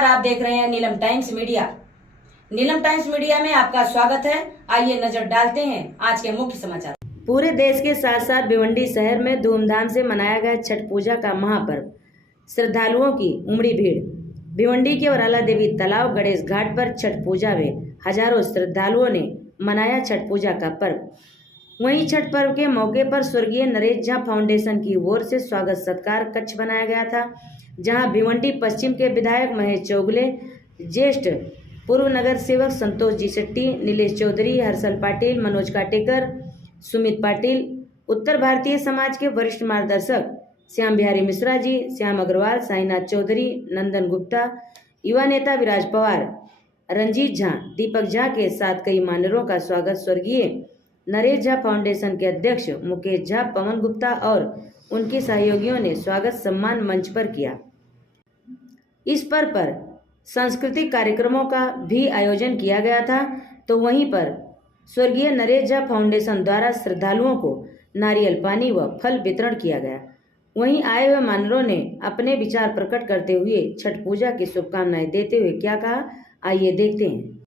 नमस्कार, आप देख रहे हैं नीलम टाइम्स मीडिया। नीलम टाइम्स मीडिया में आपका स्वागत है। आइए नजर डालते हैं आज के मुख्य समाचार। पूरे देश के साथ साथ भिवंडी शहर में धूमधाम से मनाया गया छठ पूजा का महापर्व। श्रद्धालुओं की उमड़ी भीड़। भिवंडी के वराला देवी तालाब गणेश घाट पर छठ पूजा में हजारों श्रद्धालुओं ने मनाया छठ पूजा का पर्व। वहीं छठ पर्व के मौके पर स्वर्गीय नरेश झा फाउंडेशन की ओर से स्वागत सत्कार कक्ष बनाया गया था, जहां भिवंडी पश्चिम के विधायक महेश चौगले, ज्येष्ठ पूर्व नगर सेवक संतोष जी शेट्टी, नीलेश चौधरी, हर्षल पाटिल, मनोज काटेकर, सुमित पाटिल, उत्तर भारतीय समाज के वरिष्ठ मार्गदर्शक श्याम बिहारी मिश्रा जी, श्याम अग्रवाल, साईनाथ चौधरी, नंदन गुप्ता, युवा नेता विराज पवार, रंजीत झा, दीपक झा के साथ कई मान्यवरों का स्वागत स्वर्गीय नरेश झा फाउंडेशन के अध्यक्ष मुकेश झा, पवन गुप्ता और उनके सहयोगियों ने स्वागत सम्मान मंच पर किया। इस पर्व पर सांस्कृतिक कार्यक्रमों का भी आयोजन किया गया था, तो वहीं पर स्वर्गीय नरेश झा फाउंडेशन द्वारा श्रद्धालुओं को नारियल पानी व फल वितरण किया गया। वहीं आए हुए मान्यवरों ने अपने विचार प्रकट करते हुए छठ पूजा की शुभकामनाएं देते हुए क्या कहा, आइए देखते हैं।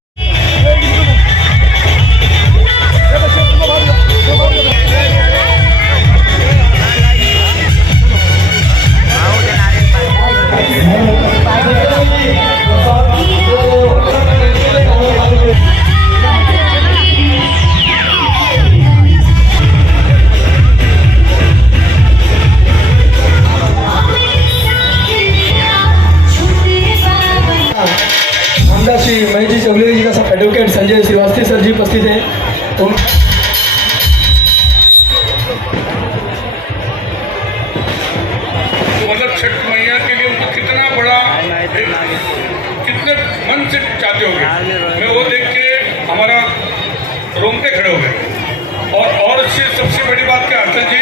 श्री महेश जी चौगले जी का सब एडवोकेट संजय श्रीवास्तव सर जी उपस्थित हैं। तो मतलब छठ मैया के लिए उनको कितना बड़ा कितने मन से चाहते होंगे, मैं वो देख के हमारा रोंगटे खड़े हो गए। और सबसे बड़ी बात क्या अर्थन जी,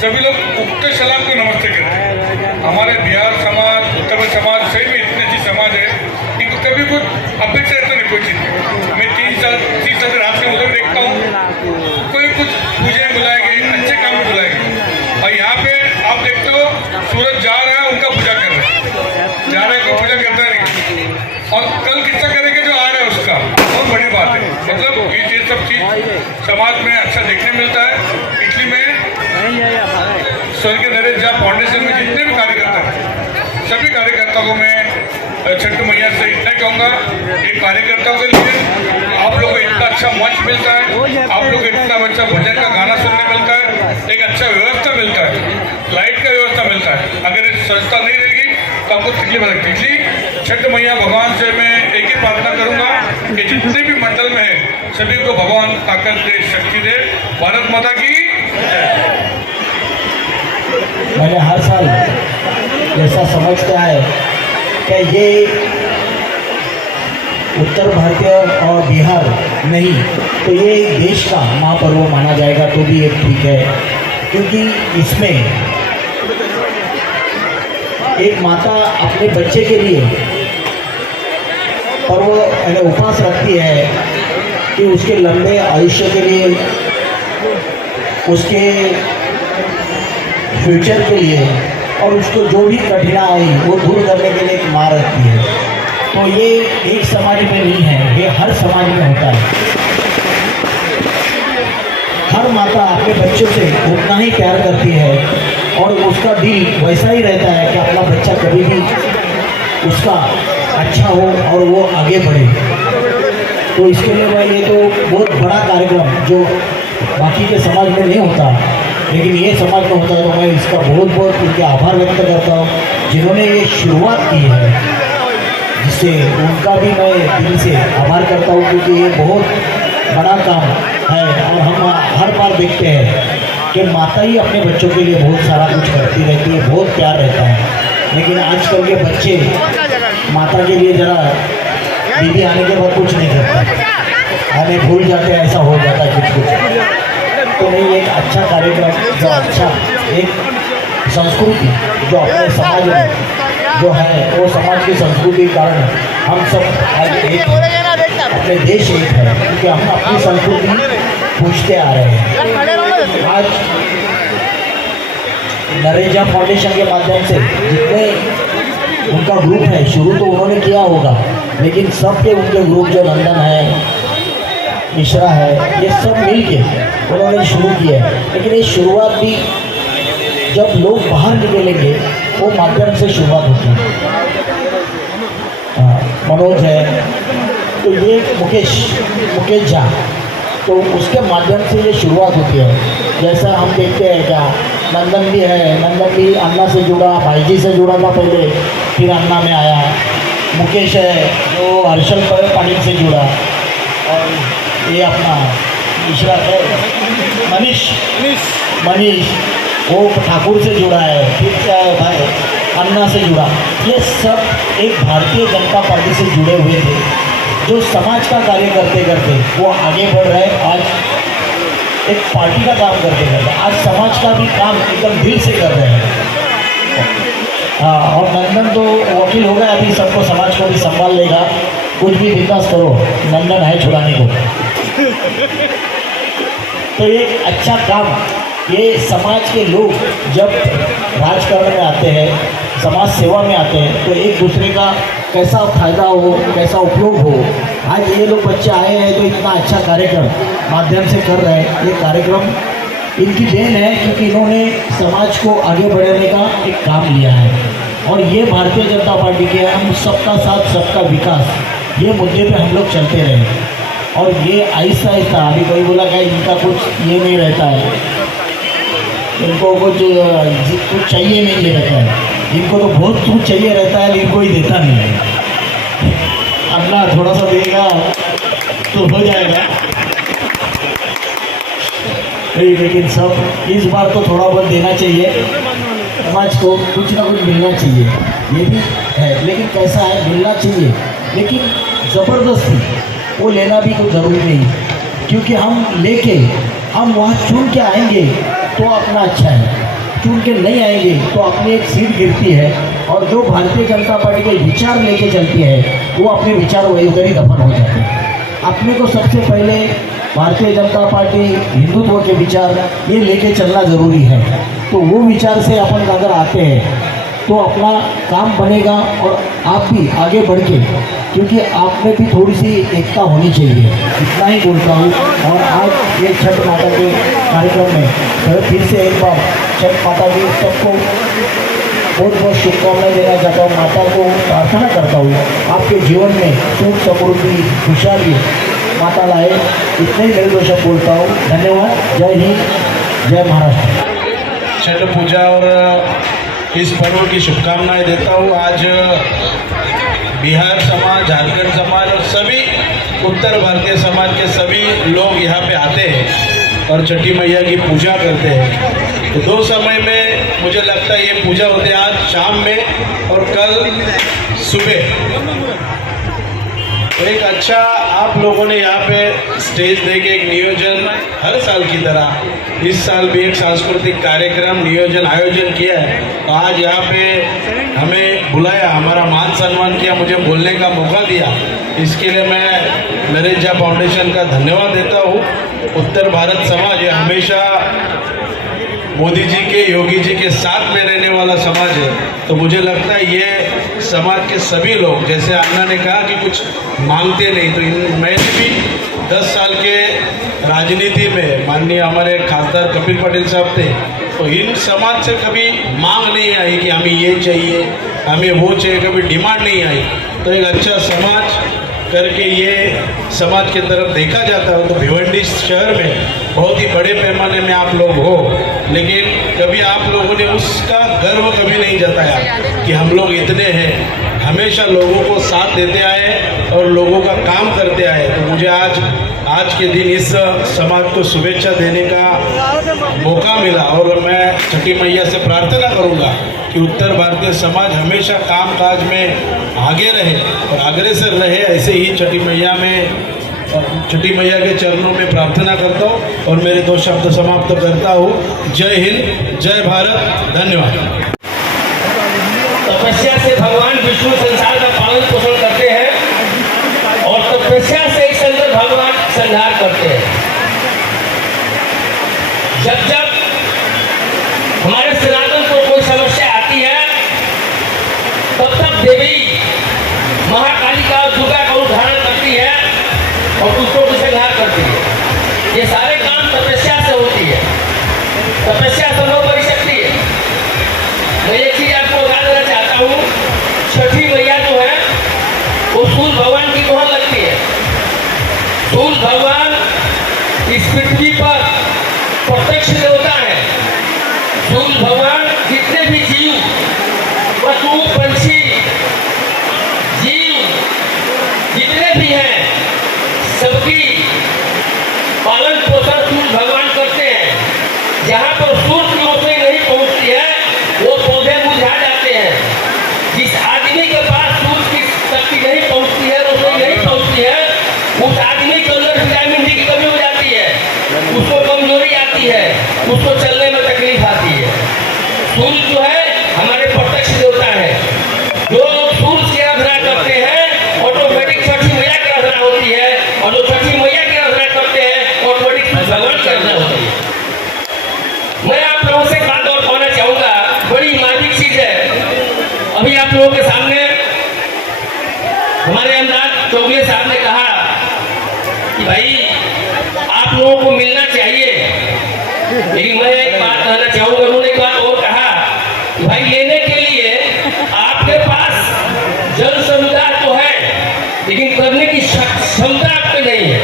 सभी लोग उगते सलाम को नमस्ते करते हैं। हमारे बिहार समाज, उत्तर समाज सही में इतनी अच्छी समाज है, इनको कभी कुछ अपेक्षा रहता नहीं कोई चीज़। मैं 30 साल रात में उधर देखता हूँ, कोई कुछ पूजाएं बुलाएंगे, अच्छे काम में बुलाएंगे। और यहाँ पे आप देखते हो सूरज जा रहा है, उनका पूजा कर रहे हैं, जा रहा है कोई पूजा करता नहीं। और कल किस्सा करेंगे जो आ रहा है उसका, बहुत बड़ी बात है। मतलब ये सब चीज़ समाज में अच्छा देखने मिलता है। इटली में स्वर्गीय नरेश झा फाउंडेशन में जितने भी कार्यकर्ता हैं, सभी कार्यकर्ताओं को मैं छठ मैया से इतना कहूँगा, एक कार्यकर्ताओं के लिए आप लोगों को इतना अच्छा मंच मिलता है, आप लोग को इतना अच्छा भजन का गाना सुनने मिलता है, एक अच्छा व्यवस्था मिलता है, लाइट का व्यवस्था मिलता है। अगर ये स्वच्छता नहीं रहेगी तो आपको तकलीफ लगती। इसलिए छठ मैया भगवान से मैं एक ही प्रार्थना करूँगा कि जितने भी मंडल में है सभी को भगवान ताकत दे, शक्ति दे। भारत माता की मैंने हर साल ऐसा समझता है कि ये उत्तर भारतीय और बिहार नहीं तो ये देश का महापर्व माना जाएगा तो भी एक ठीक है, क्योंकि इसमें एक माता अपने बच्चे के लिए पर्व यानी उपवास रखती है कि उसके लंबे आयुष्य के लिए, उसके फ्यूचर के लिए और उसको जो भी कठिनाई वो दूर करने के लिए एक माँ रखती है। तो ये एक समाज में नहीं है, ये हर समाज में होता है। हर माता अपने बच्चों से उतना ही प्यार करती है और उसका दिल वैसा ही रहता है कि अपना बच्चा कभी भी उसका अच्छा हो और वो आगे बढ़े। तो इसके लिए मैं ये तो बहुत बड़ा कार्यक्रम जो बाकी के समाज में नहीं होता लेकिन ये समाज में होता है, तो मैं इसका बहुत बहुत उनके आभार व्यक्त करता हूँ जिन्होंने ये शुरुआत की है, जिससे उनका भी मैं दिल से आभार करता हूँ, क्योंकि ये बहुत बड़ा काम है। और हम हर बार देखते हैं कि माता ही अपने बच्चों के लिए बहुत सारा कुछ करती रहती है, बहुत प्यार रहता है। लेकिन आजकल के बच्चे माता के लिए ज़रा दीदी आने के बाद कुछ नहीं करते, हमें भूल जाते हैं, ऐसा हो जाता है कुछ। तो नहीं, एक अच्छा कार्यक्रम जो अच्छा एक संस्कृति जो अपने समाज में जो है वो समाज की संस्कृति के कारण हम सब आज एक अपने देश एक है, क्योंकि हम अपनी संस्कृति पूछते आ रहे हैं। आज नरेश झा फाउंडेशन के माध्यम से जितने उनका ग्रुप है, शुरू तो उन्होंने किया होगा, लेकिन सबके उनके ग्रुप जो नंदन है, मिश्रा है, ये सब मिल के उन्होंने शुरू किया है। लेकिन ये शुरुआत भी जब लोग बाहर निकलेंगे वो माध्यम से शुरुआत होती है। मनोज है, तो ये मुकेश झा, तो उसके माध्यम से ये शुरुआत होती है। जैसा हम देखते हैं क्या, नंदन भी है, नंदन भी अन्ना से जुड़ा, भाईजी से जुड़ा था पहले, फिर अन्ना में आया। मुकेश है जो हर्षल पाटिल से जुड़ा, और ये अपना मिश्रा है मनीष वो ठाकुर से जुड़ा है, फिर भाई अन्ना से जुड़ा। ये सब एक भारतीय जनता पार्टी से जुड़े हुए थे जो समाज का कार्य करते करते वो आगे बढ़ रहे। आज एक पार्टी का काम करते करते आज समाज का भी काम एकदम दिल से कर रहे हैं। हाँ, और नंदन तो वकील हो गया, अभी सबको समाज को भी संभाल लेगा। कुछ भी विकास करो, नंदन है छुड़ाने को। तो ये अच्छा काम, ये समाज के लोग जब राजकारण में आते हैं, समाज सेवा में आते हैं, तो एक दूसरे का कैसा फायदा हो, कैसा उपयोग हो। आज ये लोग बच्चे आए हैं तो इतना अच्छा कार्यक्रम माध्यम से कर रहे हैं। ये कार्यक्रम इनकी देन है, क्योंकि इन्होंने समाज को आगे बढ़ाने का एक काम लिया है। और ये भारतीय जनता पार्टी के हम सबका साथ सबका विकास, ये मुद्दे पे हम लोग चलते रहे। और ये आहिस्ता आहिस्ता, अभी कोई बोला कि इनका कुछ ये नहीं रहता है, इनको कुछ चाहिए नहीं ये रहता है, इनको तो बहुत कुछ चाहिए रहता है, लेकिन कोई देता नहीं है। अल्लाह थोड़ा सा देगा तो हो जाएगा, लेकिन सब इस बार तो थोड़ा बहुत देना चाहिए। समाज को कुछ ना कुछ मिलना चाहिए, ये भी है। लेकिन कैसा है, मिलना चाहिए, लेकिन ज़बरदस्ती वो लेना भी कोई ज़रूरी नहीं, क्योंकि हम लेके हम वहाँ चुन के आएंगे तो अपना अच्छा है, चुन के नहीं आएंगे तो अपनी एक सीट गिरती है। और जो भारतीय जनता पार्टी के विचार लेके चलती है वो अपने विचार वही उधर ही दफन हो जाते हैं। अपने को सबसे पहले भारतीय जनता पार्टी हिंदुत्व के विचार ये लेके चलना ज़रूरी है। तो वो विचार से अपन अगर आते हैं तो अपना काम बनेगा, और आप भी आगे बढ़ के, क्योंकि आप में भी थोड़ी सी एकता होनी चाहिए, इतना ही बोलता हूँ। और आज ये छठ माता के कार्यक्रम में फिर से एक बार छठ माता की सबको बहुत बहुत शुभकामनाएं देना चाहता हूँ। माता को प्रार्थना करता हूँ आपके जीवन में सुख समृद्धि खुशहाली माता लाए। इतने ही मेरे दोस्त बोलता हूँ। धन्यवाद। जय हिंद, जय महाराष्ट्र। छठ पूजा और इस पर्व की शुभकामनाएं देता हूँ। आज बिहार समाज, झारखंड समाज और सभी उत्तर भारतीय समाज के सभी लोग यहाँ पे आते हैं और छठी मैया की पूजा करते हैं। तो दो समय में मुझे लगता है ये पूजा होती है, आज शाम में और कल सुबह। एक अच्छा आप लोगों ने यहाँ पे स्टेज दे के एक नियोजन हर साल की तरह इस साल भी एक सांस्कृतिक कार्यक्रम आयोजन किया है। तो आज यहाँ पे हमें बुलाया, हमारा मान सम्मान किया, मुझे बोलने का मौका दिया, इसके लिए मैं नरेजा फाउंडेशन का धन्यवाद देता हूँ। उत्तर भारत समाज ये हमेशा मोदी जी के, योगी जी के साथ में रहने वाला समाज है। तो मुझे लगता है ये समाज के सभी लोग, जैसे अन्ना ने कहा कि कुछ मांगते नहीं, तो मैंने भी 10 साल के राजनीति में माननीय हमारे खासदार कपिल पटेल साहब थे, तो इन समाज से कभी मांग नहीं आई कि हमें ये चाहिए, हमें वो चाहिए, कभी डिमांड नहीं आई। तो एक अच्छा समाज करके ये समाज की तरफ देखा जाता है। तो भिवंडी शहर में बहुत ही बड़े पैमाने में आप लोग हो, लेकिन कभी आप लोगों ने उसका गर्व कभी नहीं जताया कि हम लोग इतने हैं। हमेशा लोगों को साथ देते आए और लोगों का काम करते आए। तो मुझे आज के दिन इस समाज को शुभेच्छा देने का मौका मिला, और मैं छठी मैया से प्रार्थना करूंगा कि उत्तर भारतीय समाज हमेशा कामकाज में आगे रहे और अग्रसर रहे। ऐसे ही छठी मैया के चरणों में प्रार्थना करता हूँ और मेरे 2 शब्द समाप्त करता हूँ। जय हिंद, जय भारत, धन्यवाद। तपस्या से भगवान विष्णु संसार का पालन पोषण करते हैं और तपस्या से एक संकर भगवान संहार करते हैं। जब हमारे सनातन को कोई समस्या आती है तब और दूसरों को संहार करती है। ये सारे काम तपस्या से होती है। तपस्या सर्वोपरि शक्ति है। मैं एक चीज आपको बता देना चाहता हूँ, छठी मैया जो है वो सूर्य भगवान की दोहन लगती है। सूर्य भगवान इस पृथ्वी पर प्रत्यक्ष देवता है। सूर्य भगवान जितने भी जीव, पशु पंछी, जीव जितने भी हैं, सबकी पालन पोषण सूर्य भगवान करते हैं। जहाँ पर सूर्य की रोशनी नहीं पहुँचती है वो पौधे मुरझा जाते हैं। जिस आदमी के पास सूर्य की शक्ति नहीं पहुँचती है, रोशनी नहीं पहुँचती है, उस आदमी के अंदर विटामिन डी की कमी हो जाती है, उसको कमजोरी आती है, उसको चलने में तकलीफ आती है। सूर्य जो है हमारे प्रत्यक्ष देवता है। जो लोग सूर्य की आराधना करते हैं ऑटोमेटिक छठी मैया की आराधना होती है, और जो छठी मैया की आराधना करते हैं ऑटोमेटिक भगवान की आराधना होती है। मैं आप लोगों से एक बात और कहना चाहूंगा, बड़ी मार्मिक चीज है। अभी आप लोगों के सामने हमारे अंदाज चौगले साहब ने कहा कि भाई आप लोगों को मिलना चाहिए, लेकिन मैं एक बात कहना चाहूंगा। उन्होंने एक बात और कहा कि भाई लेने के लिए आपके पास जन समुदाय तो है, लेकिन करने की क्षमता आप में नहीं है,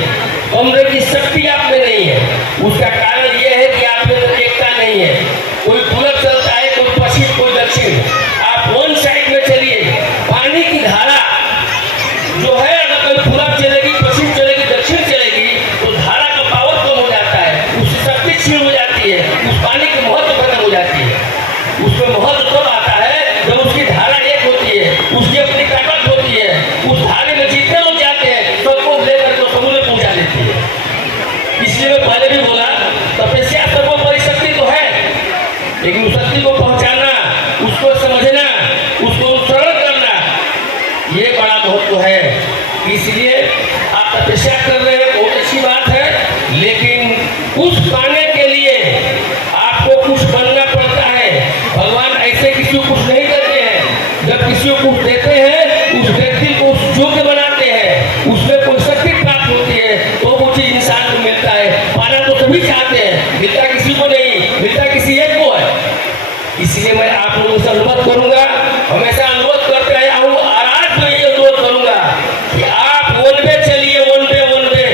कमरे की शक्ति आप में नहीं है। उसका कारण यह है कि आप में एकता नहीं है। कोई पूरब चलता है, कोई पश्चिम, कोई दक्षिण। आप वन साइड में चलिए। पानी की धारा जो है, अगर कोई पूरब चलेगी, पश्चिम चलेगी, दक्षिण चलेगी, तो धारा का पावर कम हो जाता है, उसकी शक्ति क्षीण हो जाती है, उस पानी की महत्व खत्म हो जाती है। उसमें महत्व तब आता है जब उसकी धारा एक होती है, उसकी अपनी ताकत होती है। उस धारे में जितने लोग जाते हैं सबको लेकर तो समुद्र पहुंचा देती है। इसलिए मैं पहले भी बोला, तपस्या सर्वोपरि शक्ति तो है, लेकिन उस शक्ति को पहुंचाना, उसको समझना, उसको अनुसरण करना, ये बड़ा महत्व है। इसलिए आप तपस्या कर रहे हैं, बहुत अच्छी बात है, लेकिन कुछ पाने के लिए आपको कुछ बनना पड़ता है। भगवान ऐसे किसी को कुछ नहीं देते हैं। जब किसी को कुछ देते हैं, उस व्यक्ति को उस योग्य बनाते हैं, उसमें कोई शक्ति प्राप्त होती है, तो वो चीज इंसान को मिलता है। पाना तो सभी चाहते हैं, मिलता किसी को नहीं, मिलता किसी एक को है। इसलिए मैं आप लोगों से अनुरोध करूंगा, हमेशा अनुरोध करते आया हूँ, और आज मैं ये अनुरोध करूंगा कि आप वन वे चलिए, वन वे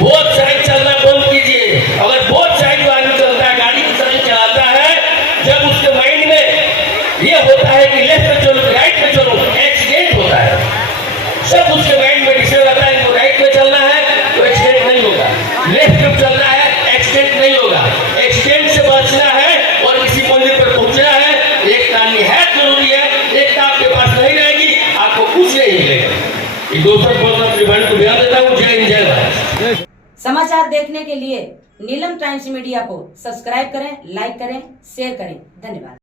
बोथ साइड चलना बंद कीजिए। अगर बोथ साइड आदमी चलता है, गाड़ी की तरफ चलाता है, जब उसके माइंड में ये होता है कि लेफ्ट में चलो, राइट में चलो, एक्सीडेंट होता है। सब उसके माइंड में डिसीजन आता है कि राइट में चलना है तो एक्सीडेंट नहीं होगा, लेफ्ट में चलना है एक्सीडेंट नहीं होगा। एक्सीडेंट से बचना है और किसी मंदिर पर पहुंचना है, एकता निहायत जरूरी है। एकता आपके पास नहीं रहेगी, आपको कुछ नहीं मिलेगा। ये दोस्तों को बयान देता हूँ। जय हिंद, जय भारत। समाचार देखने के लिए नीलम टाइम्स मीडिया को सब्सक्राइब करें, लाइक करें, शेयर करें। धन्यवाद।